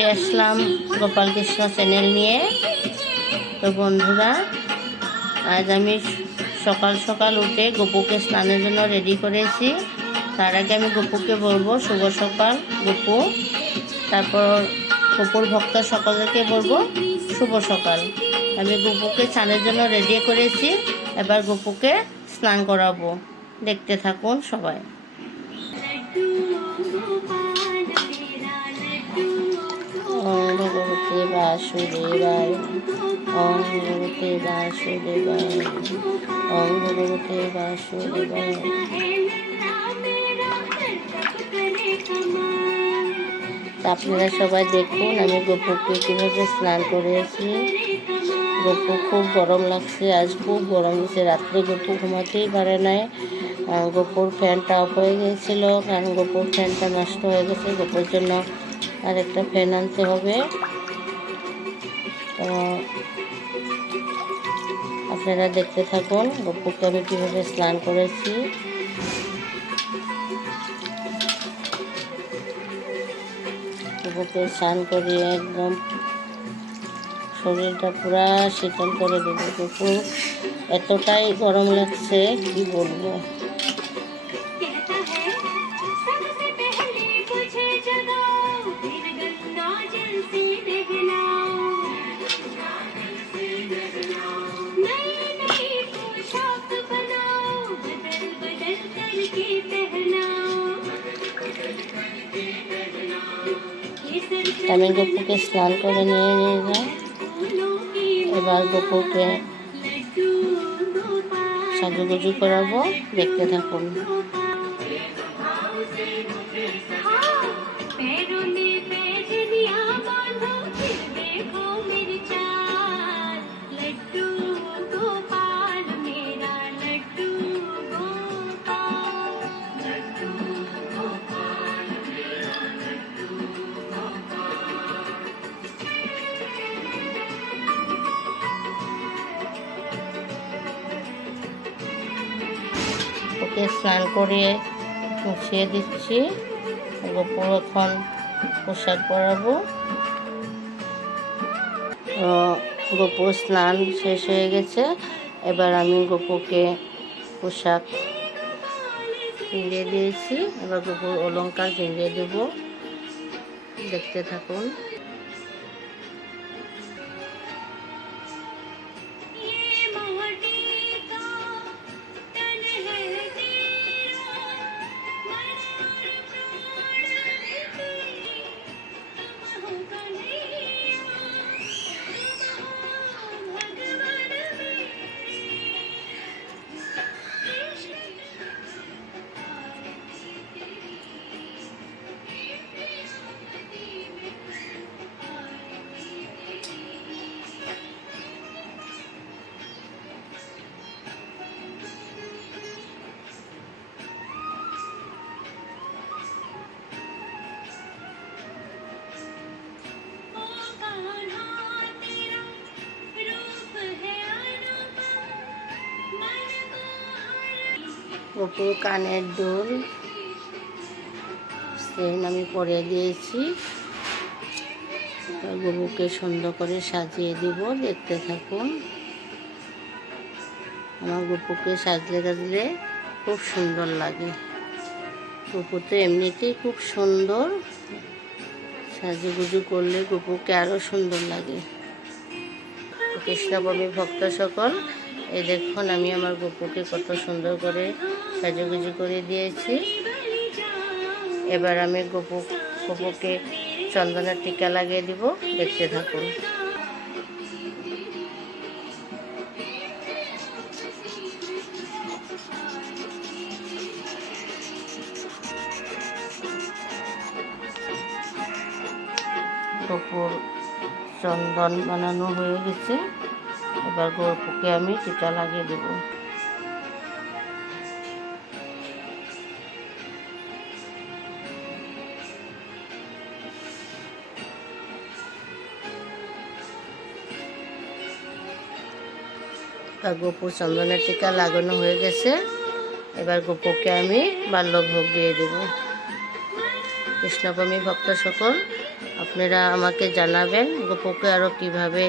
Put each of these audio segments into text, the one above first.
ফিরে আসলাম গোপাল কৃষ্ণ চ্যানেল নিয়ে। তো বন্ধুরা, আজ আমি সকাল সকাল উঠে গপুকে স্নানের জন্য রেডি করেছি। তার আগে আমি গপুকে বলবো শুভ সকাল গপু, তারপর গপুর ভক্ত সকলকে বলবো শুভ সকাল। আমি গপুকে স্নানের জন্য রেডি করেছি, এবার গপুকে স্নান করাবো। দেখতে থাকুন সবাই। ওম ভগবতে বাসুদেবায়, ওম ভগবতে বাসুদেবায়, ওম ভগবতে বাসুদেবায়। আপনারা সবাই দেখুন আমি গপুকে কীভাবে স্নান করেছি। গপু খুব গরম লাগছে, আজ খুব গরম হয়েছে। রাত্রে গপু ঘুমাতেই পারে নাই। গপুর ফ্যানটা অফ হয়ে গিয়েছিল, কারণ গপুর ফ্যানটা নষ্ট হয়ে গেছে। গপুর জন্য আর একটা ফ্যান আনতে হবে। তো আপনারা দেখতে থাকুন গপুকে আমি কীভাবে স্নান করেছি। গপুকে স্নান করিয়ে একদম শরীরটা পুরা শীতল করে দেবো। গপু এতটাই গরম লাগছে কি বলবো। আমি গপুকে স্নান করে নিয়ে নিলাম। এবার গপুকে সাজুগুজু করাবো, দেখতে থাকুন। ওকে স্নান করিয়ে মুছিয়ে দিচ্ছি। গপু এখন পোশাক পরাবো। গপুর স্নান শেষ হয়ে গেছে, এবার আমি গপুকে পোশাক পিঁধিয়ে দিয়েছি। এবার গপুর অলংকার পিঁধিয়ে দেব, দেখতে থাকুন। গপুর কানের দুল চেন আমি পরিয়ে দিয়েছি। গপুকে সুন্দর করে সাজিয়ে দিব, দেখতে থাকুন। আমার গপুকে সাজলে গাজলে খুব সুন্দর লাগে। গপু তো এমনিতেই খুব সুন্দর, সাজুগুজু করলে গপুকে আরও সুন্দর লাগে। কৃষ্ণপ্রেমী ভক্ত সকল, এই দেখুন আমি আমার গপুকে কত সুন্দর করে সাজুগুজু করে দিয়েছি। এবার আমি গপুকে চন্দনের টিকা লাগিয়ে দিব, দেখতে থাকুন। গপুর চন্দন বানানো হয়ে গেছে, এবার গপুকে আমি টিকা লাগিয়ে দেব। গপুর চন্দনের টিকা লাগানো হয়ে গেছে, এবার গপুকে আমি বাল্যভোগ দিয়ে দেব। কৃষ্ণপ্রেমী ভক্ত সকল, আপনারা আমাকে জানাবেন গোপুকে আরও কীভাবে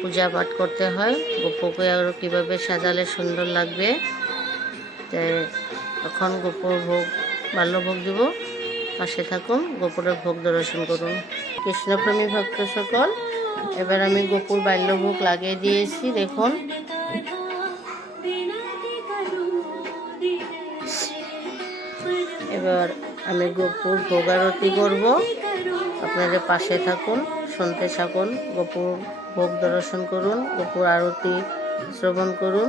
পূজা পাঠ করতে হয়, গোপুকে আরও কীভাবে সাজালে সুন্দর লাগবে। তাই এখন গোপুর ভোগ বাল্যভোগ দিব, পাশে থাকুন, গোপুরের ভোগ দর্শন করুন। কৃষ্ণপ্রেমী ভক্ত সকল, এবার আমি গোপুর বাল্যভোগ লাগিয়ে দিয়েছি। দেখুন, এবার আমি গোপুর ভোগ আরতি করব। আপনাদের পাশে থাকুন, শুনতে থাকুন, গোপুর ভোগ দর্শন করুন, গোপুর আরতি শ্রবণ করুন।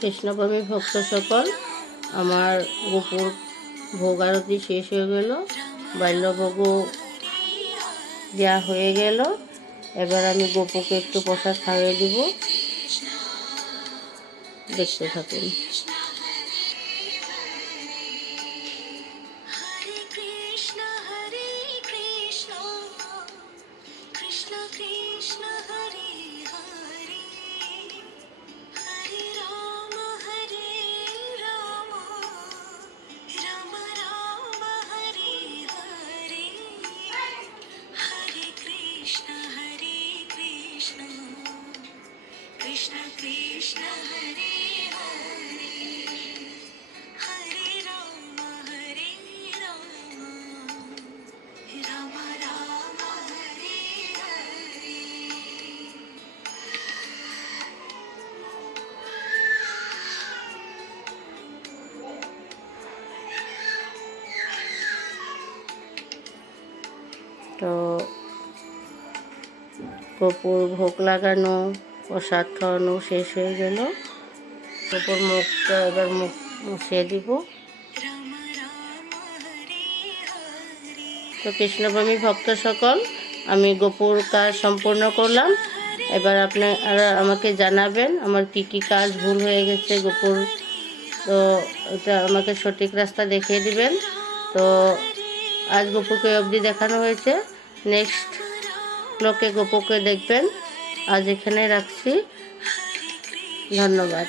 কৃষ্ণপ্রেমী ভক্ত সকল, আমার গোপুর ভোগ আরতি শেষ হয়ে গেল, বাল্যভোগও দেওয়া হয়ে গেল। এবার আমি গোপুকে একটু প্রসাদ খাইয়ে দিব, দেখতে থাকুন। তো গোপুর ভোগ লাগানো, প্রসাদ খাওয়ানো শেষ হয়ে গেল। গোপুর মুখটা এবার মুখ মুছিয়ে দিব। তো কৃষ্ণপ্রেমী ভক্ত সকল, আমি গোপুর কাজ সম্পূর্ণ করলাম। এবার আপনারা আমাকে জানাবেন আমার কি কি কাজ ভুল হয়ে গেছে গোপুর। তো এটা আমাকে সঠিক রাস্তা দেখিয়ে দিবেন। তো আজ গোপুকে অবধি দেখানো হয়েছে, নেক্সট ব্লকে গোপুকে দেখবেন। আজ এখানে রাখছি, ধন্যবাদ।